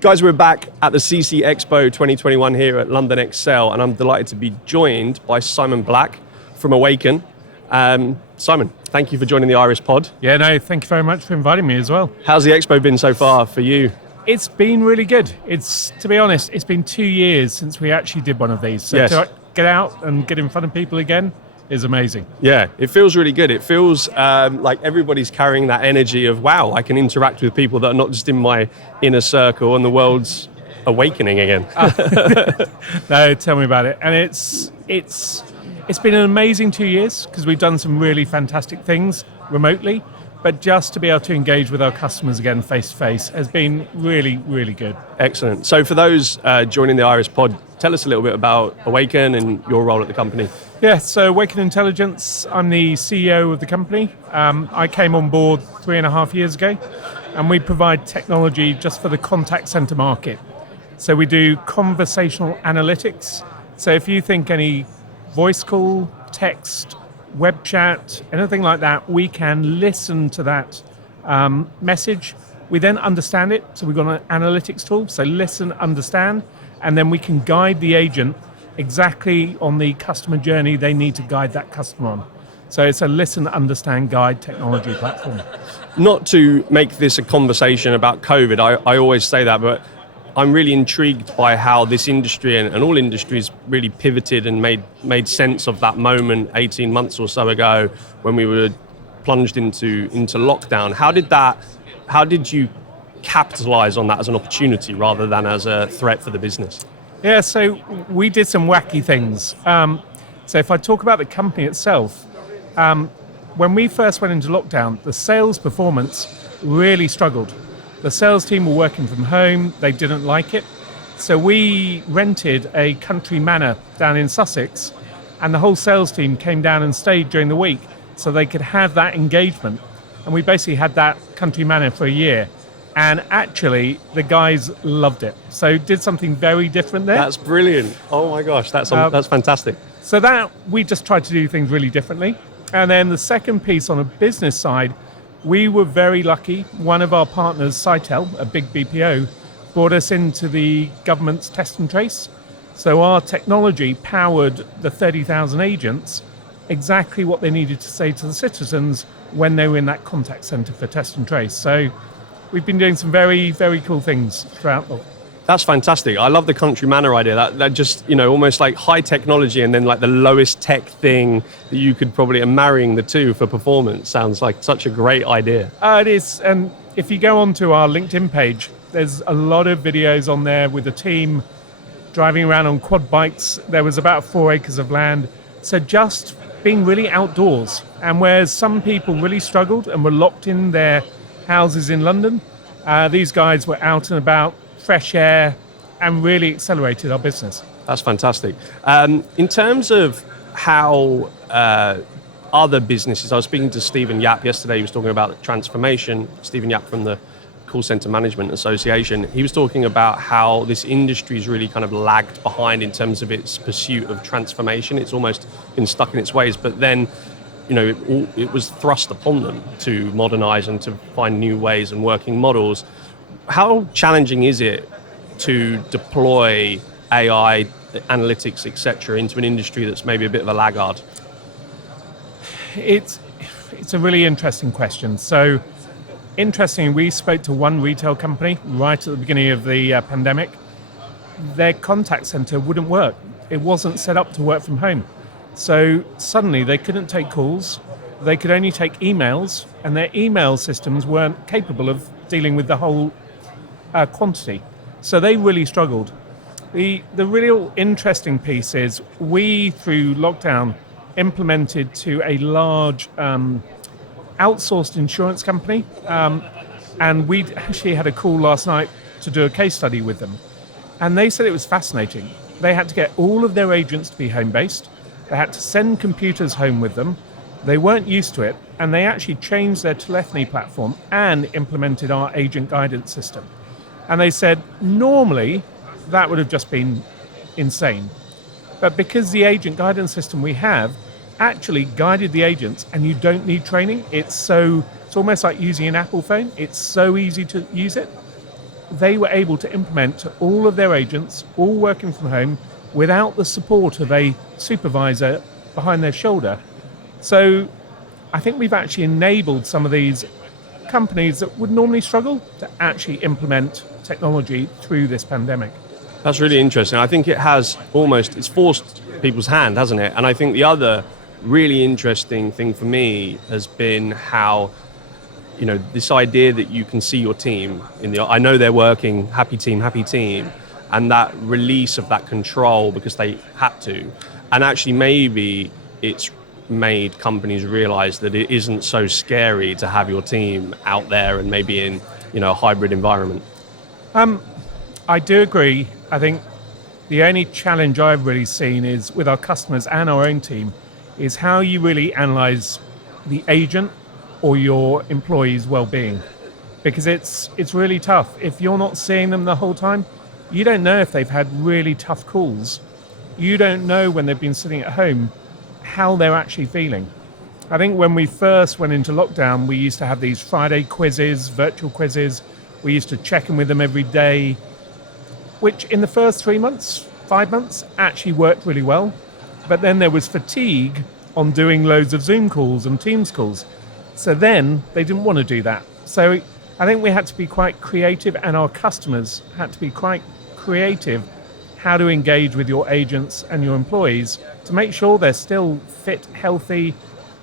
Guys, we're back at the CC Expo 2021 here at London Excel, and I'm delighted to be joined by Simon Black from Awaken. Simon, thank you for joining the IRIS pod. Yeah, no, thank you very much for inviting me as well. How's the Expo been so far for you? It's been really good. To be honest, it's been 2 years since we actually did one of these. So Yes. to get out and get in front of people again is amazing. Yeah, it feels really good. It feels like everybody's carrying that energy of, wow, I can interact with people that are not just in my inner circle and the world's awakening again. No, tell me about it. And it's been an amazing 2 years because we've done some really fantastic things remotely, but just to be able to engage with our customers again face to face has been really, really good. Excellent. So for those joining the IRIS pod, tell us a little bit about Awaken and your role at the company. Yeah, so Awaken Intelligence, I'm the CEO of the company. I came on board 3.5 years ago, and we provide technology just for the contact center market. So we do conversational analytics. So if you think any voice call, text, web chat, anything like that, we can listen to that message. We then understand it. So we've got an analytics tool. So listen, understand, and then we can guide the agent exactly on the customer journey they need to guide that customer on. So it's a listen, understand, guide technology platform. Not to make this a conversation about COVID, I always say that, but I'm really intrigued by how this industry and all industries really pivoted and made sense of that moment 18 months or so ago when we were plunged into lockdown. How did you capitalize on that as an opportunity rather than as a threat for the business? Yeah, so we did some wacky things. So if I talk about the company itself, when we first went into lockdown, the sales performance really struggled. The sales team were working from home, they didn't like it. So we rented a country manor down in Sussex, and the whole sales team came down and stayed during the week so they could have that engagement. And we basically had that country manor for a year. And actually, the guys loved it. So did something very different there. That's brilliant. Oh my gosh, that's fantastic. So that we just tried to do things really differently. And then the second piece on a business side, we were very lucky. One of our partners, Sitel, a big BPO, brought us into the government's test and trace. So our technology powered the 30,000 agents exactly what they needed to say to the citizens when they were in that contact center for test and trace. So we've been doing some very, very cool things throughout. That's fantastic. I love the country manor idea. That just, almost like high technology and then like the lowest tech thing that you could probably, and marrying the two for performance sounds like such a great idea. It is. And if you go onto our LinkedIn page, there's a lot of videos on there with the team driving around on quad bikes. There was about 4 acres of land. So just being really outdoors. And whereas some people really struggled and were locked in their houses in London, these guys were out and about, fresh air, and really accelerated our business. That's fantastic. In terms of how other businesses, I was speaking to Stephen Yap yesterday, he was talking about transformation, Stephen Yap from the Call Center Management Association. He was talking about how this industry is really kind of lagged behind in terms of its pursuit of transformation. It's almost been stuck in its ways, but then it was thrust upon them to modernize and to find new ways and working models. How challenging is it to deploy AI, analytics, etc., into an industry that's maybe a bit of a laggard? It's a really interesting question. So, interestingly, we spoke to one retail company right at the beginning of the pandemic. Their contact center wouldn't work. It wasn't set up to work from home. So suddenly they couldn't take calls, they could only take emails, and their email systems weren't capable of dealing with the whole quantity. So they really struggled. The real interesting piece is we, through lockdown, implemented to a large outsourced insurance company, and we actually had a call last night to do a case study with them. And they said it was fascinating. They had to get all of their agents to be home-based. They had to send computers home with them. They weren't used to it, and they actually changed their telephony platform and implemented our agent guidance system. And they said, normally, that would have just been insane. But because the agent guidance system we have actually guided the agents, and you don't need training, it's almost like using an Apple phone. It's so easy to use it. they were able to implement all of their agents, all working from home, without the support of a supervisor behind their shoulder. So I think we've actually enabled some of these companies that would normally struggle to actually implement technology through this pandemic. That's really interesting. I think it's forced people's hand, hasn't it? And I think the other really interesting thing for me has been how, this idea that you can see your team I know they're working, happy team, and that release of that control because they had to. And actually maybe it's made companies realize that it isn't so scary to have your team out there and maybe in, a hybrid environment. I do agree. I think the only challenge I've really seen is with our customers and our own team is how you really analyze the agent or your employees' well-being, because it's really tough. If you're not seeing them the whole time, you don't know if they've had really tough calls. You don't know when they've been sitting at home how they're actually feeling. I think when we first went into lockdown, we used to have these Friday quizzes, virtual quizzes. We used to check in with them every day, which in the first 3 months, 5 months, actually worked really well. But then there was fatigue on doing loads of Zoom calls and Teams calls. So then they didn't want to do that. So I think we had to be quite creative, and our customers had to be quite creative how to engage with your agents and your employees to make sure they're still fit, healthy,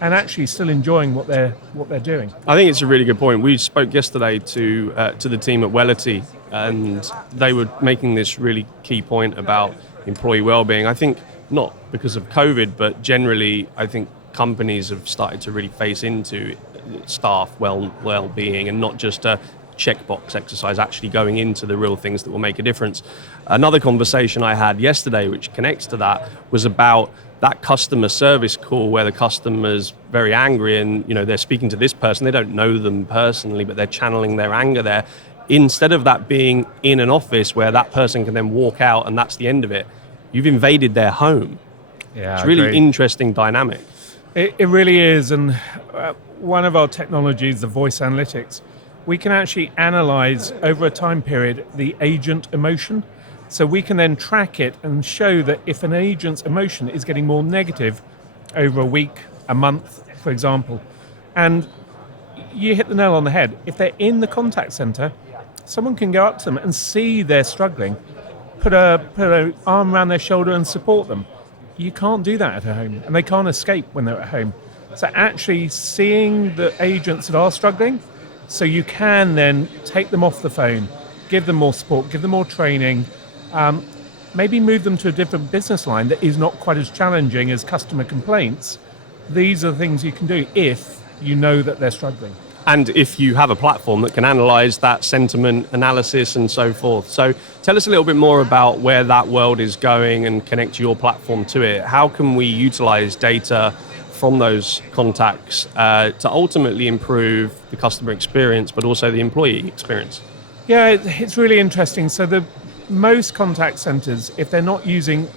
and actually still enjoying what they're doing. I think it's a really good point. We spoke yesterday to the team at Wellity, and they were making this really key point about employee well-being. I think not because of COVID, but generally, I think companies have started to really face into staff well-being and not just a checkbox exercise, actually going into the real things that will make a difference. Another conversation I had yesterday, which connects to that, was about that customer service call where the customer's very angry and they're speaking to this person, they don't know them personally, but they're channeling their anger there. Instead of that being in an office where that person can then walk out and that's the end of it, you've invaded their home. Yeah, it's a really interesting dynamic. It really is, and one of our technologies, the voice analytics, we can actually analyze over a time period the agent emotion. So we can then track it and show that if an agent's emotion is getting more negative over a week, a month, for example, and you hit the nail on the head. If they're in the contact center, someone can go up to them and see they're struggling, put an arm around their shoulder and support them. You can't do that at home, and they can't escape when they're at home. So actually seeing the agents that are struggling, so you can then take them off the phone, give them more support, give them more training, maybe move them to a different business line that is not quite as challenging as customer complaints. These are the things you can do if you know that they're struggling. And if you have a platform that can analyze that sentiment analysis and so forth. So tell us a little bit more about where that world is going and connect your platform to it. How can we utilize data from those contacts to ultimately improve the customer experience, but also the employee experience? Yeah, it's really interesting. So the most contact centers, if they're not using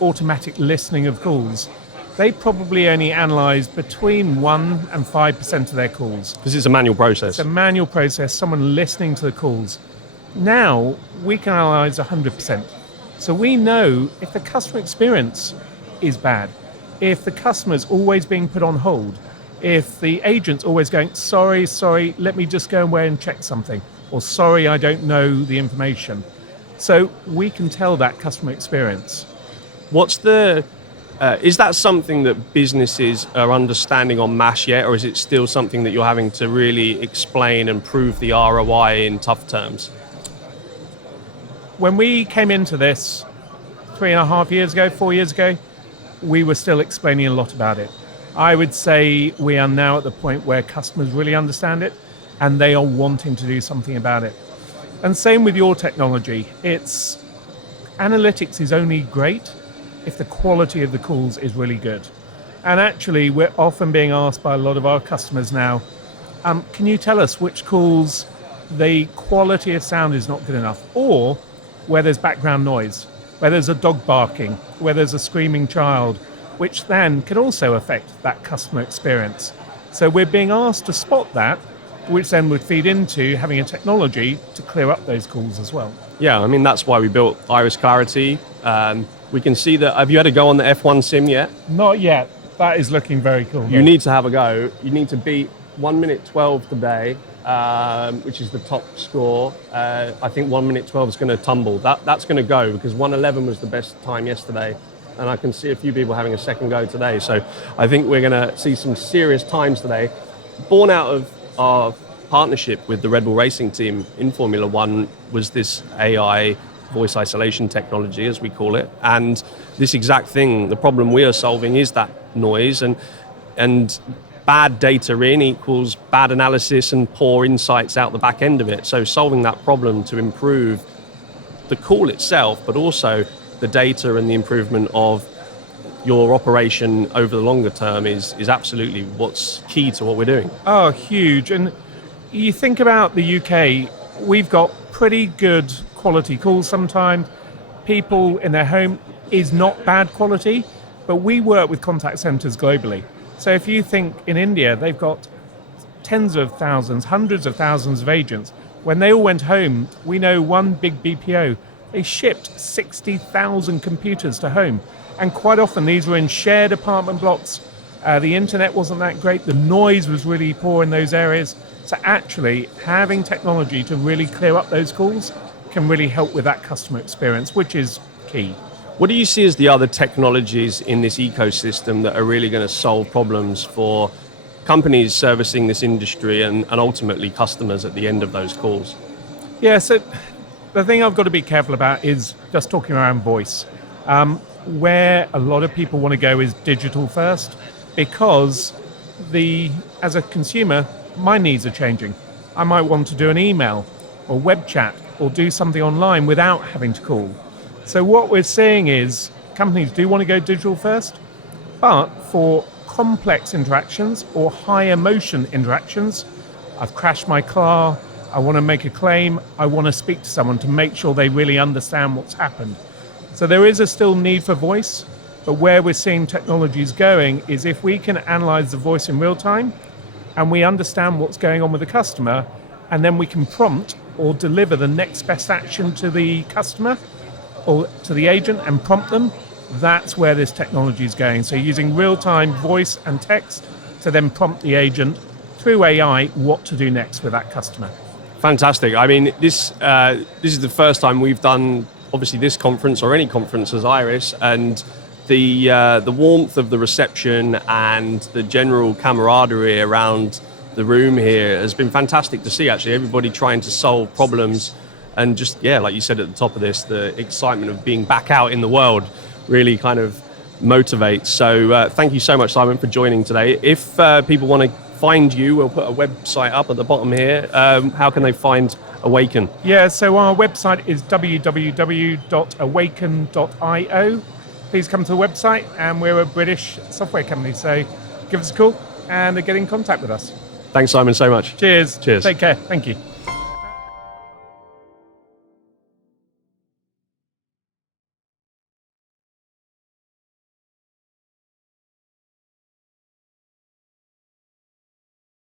automatic listening of calls, they probably only analyze between 1% and 5% of their calls. Because it's a manual process. It's a manual process, someone listening to the calls. Now, we can analyze 100%. So we know if the customer experience is bad, if the customer's always being put on hold, if the agent's always going, sorry, let me just go away and check something, or sorry, I don't know the information. So we can tell that customer experience. Is that something that businesses are understanding en masse yet, or is it still something that you're having to really explain and prove the ROI in tough terms? When we came into this 3.5 years ago, 4 years ago, we were still explaining a lot about it. I would say we are now at the point where customers really understand it and they are wanting to do something about it. And same with your technology. Analytics is only great if the quality of the calls is really good. And actually, we're often being asked by a lot of our customers now, can you tell us which calls the quality of sound is not good enough, or where there's background noise, where there's a dog barking, where there's a screaming child, which then can also affect that customer experience. So we're being asked to spot that which then would feed into having a technology to clear up those calls as well. Yeah, I mean, that's why we built Iris Clarity. We can see that. Have you had to go on the F1 sim yet? Not yet. That is looking very cool. You need to have a go. You need to beat 1 minute 12 today, which is the top score. I think 1 minute 12 is going to tumble. That's going to go because 1:11 was the best time yesterday. And I can see a few people having a second go today. So I think we're going to see some serious times today. Born out of our partnership with the Red Bull Racing team in Formula One was this AI voice isolation technology, as we call it. And this exact thing, the problem we are solving is that noise, and bad data in equals bad analysis and poor insights out the back end of it. So solving that problem to improve the call itself, but also the data and the improvement of your operation over the longer term is absolutely what's key to what we're doing. Oh, huge. And you think about the UK, we've got pretty good quality calls sometimes. People in their home is not bad quality, but we work with contact centers globally. So if you think in India, they've got tens of thousands, hundreds of thousands of agents. When they all went home, we know one big BPO, they shipped 60,000 computers to home. And quite often these were in shared apartment blocks. The internet wasn't that great. The noise was really poor in those areas. So actually having technology to really clear up those calls can really help with that customer experience, which is key. What do you see as the other technologies in this ecosystem that are really going to solve problems for companies servicing this industry and ultimately customers at the end of those calls? Yeah, so the thing I've got to be careful about is just talking around voice. Where a lot of people want to go is digital first, because as a consumer, my needs are changing. I might want to do an email or web chat or do something online without having to call. So what we're seeing is companies do want to go digital first, but for complex interactions or high emotion interactions, I've crashed my car, I want to make a claim, I want to speak to someone to make sure they really understand what's happened. So there is a still need for voice, but where we're seeing technologies going is if we can analyze the voice in real time and we understand what's going on with the customer, and then we can prompt or deliver the next best action to the customer or to the agent and prompt them, that's where this technology is going. So using real-time voice and text to then prompt the agent through AI what to do next with that customer. Fantastic. I mean, this is the first time we've done, obviously, this conference or any conference as Iris, and the warmth of the reception and the general camaraderie around the room here has been fantastic to see, actually. Everybody trying to solve problems and just, yeah, like you said at the top of this, the excitement of being back out in the world really kind of motivates. So thank you so much, Simon, for joining today. If people want to find you, we'll put a website up at the bottom here. How can they find Awaken? Yeah, so our website is www.awaken.io. Please come to the website, and we're a British software company, so give us a call and get in contact with us. Thanks, Simon, so much. Cheers. Cheers. Take care. Thank you.